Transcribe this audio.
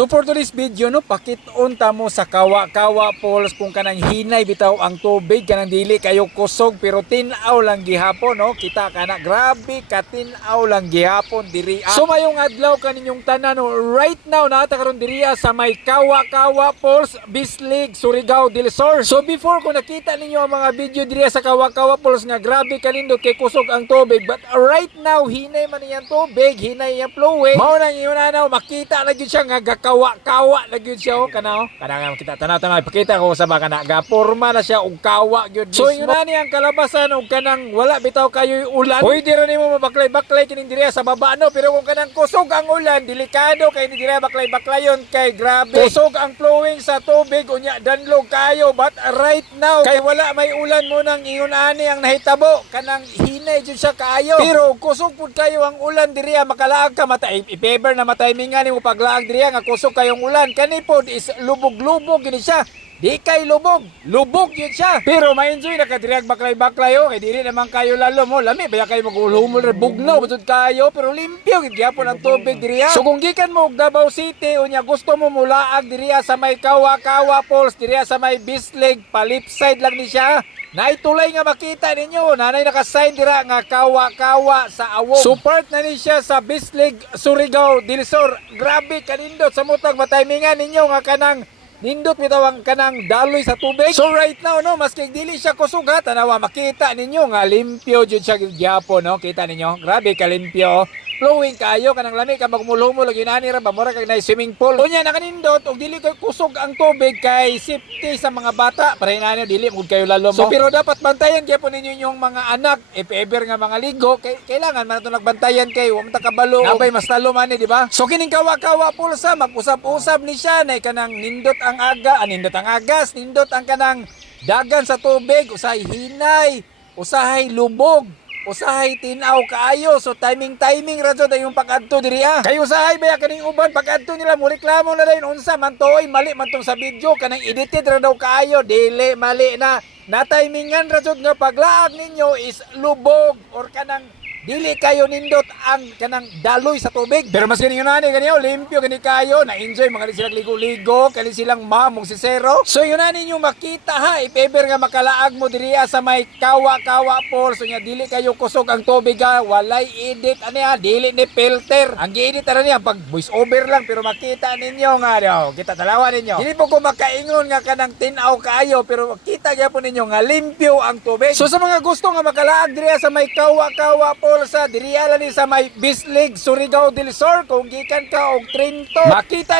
So for today's video no, pakiton ta mo sa Kawa-Kawa Falls kung kanang hinay bitaw ang tubig, kanang dili kayo kusog pero tinaw lang gihapon no. Kita kana grabe ka tinaw lang gihapon diri. So mayong adlaw kaninyong tanan no, right now naata karon diri sa may Kawa-Kawa Falls, Bislig, Surigao del Sur. So before ko nakita ninyo ang mga video diri sa Kawa-Kawa Falls nga grabe kanindot kay kusog ang tubig, but right now hinay man iyang tubig, hinay iyang flowing. Mao nang iyon makita na gyud siya nga kawa-kawa na gyud siya kana kanang kita tanaw-tanaw ipakita ko sa baka na gaporma na siya og kawa gyud. So yun na ni ang kalabasan og kanang wala bitaw kayo'y ulan. Pwede ra nimo mabaklay-baklay kini diri sa baba no, pero kung kanang kusog ang ulan delikado kay diri baklay-baklayon kay grabe kusog ang flowing sa tubig unya danlog kayo. But right now kay wala may ulan mo nang ingon ani ang nahitabo kanang hinay jud siya kaayo, pero kusog pud kayo ang ulan diri makalaag ka matay i-favor na matimingan nimo paglaag diri nga kusog kayong ulan. Kani pod is lubog-lubog gini siya, di kay lubog yun siya, pero ma-enjoy na ka diri baklay-baklay kay dili naman kayo lalo mo lami baya kayo magulhumol bugnaw butud kayo, pero limpyo gid gyapon ang tubig diri. So kung gikan mo og Davao City unya gusto mo mulaag diri sa may Kawa-Kawa Falls diri sa may Bislig, palip side lang ni siya. Naitulay nga makita ninyo, nanay naka-sign dira nga Kawa-Kawa sa awog. So part na ni siya sa Bislig, Surigao del Sur. Grabe kanindot sa mutang matimingan ninyo nga kanang nindot bitaw ang kanang daloy sa tubig. So right now no, maski dili siya kusog ha, tanawa makita ninyo nga limpyo jud siya gyapon no. Kita ninyo, grabe ka limpyo. Flowing kayo kanang lami ka magmulhumo lagi nani ra bamura kay na swimming pool. Unya nakanindot og dili kay kusog ang tubig kay safety sa mga bata. Para inani dili mud kayo lalo mo. So pero dapat bantayan gyapon ninyo yung mga anak if ever nga mga ligo kay kailangan man ato nagbantayan kay wa man ta kabalo. Nabay mas talo man di ba? So kining Kawa-Kawa Falls mag-usab-usab ni siya na kanang nindot ang agas, nindot ang kanang dagan sa tubig, usahay hinay, usahay lubog, usahay tinaw kaayo. So timing ra jud yung pag-adto diri kay usahay baya kaning uban pag-adto nila mo reklamo na dayon unsa man toy mali man tong sa video kanang edited ra daw kaayo, dili mali na timingan ra jud nga paglaag ninyo is lubog or kanang dili kayo nindot ang kanang daloy sa tubig. Pero mas ganing yun ganiyo limpyo gani kayo, na enjoy mga silang ligo-ligo, kani silang mamong si Zero. So yun na ninyo makita ha, if ever nga makalaag mo diri sa may Kawa-Kawa Falls nya dili kayo kusog ang tubig walay edit ani dili ni filter. Ang gi-edit ra niya pag voice over lang, pero makita ninyo nga kita talawa ninyo. Dili po ko makaingon nga kanang tinaw kayo, pero makita gyapon ninyo nga limpyo ang tubig. So sa mga gusto nga makalaag diri sa may Kawa-Kawa Falls sa diri ala ni sa may Bislig, Surigao del Sur, kung gikan ka og Trinto makita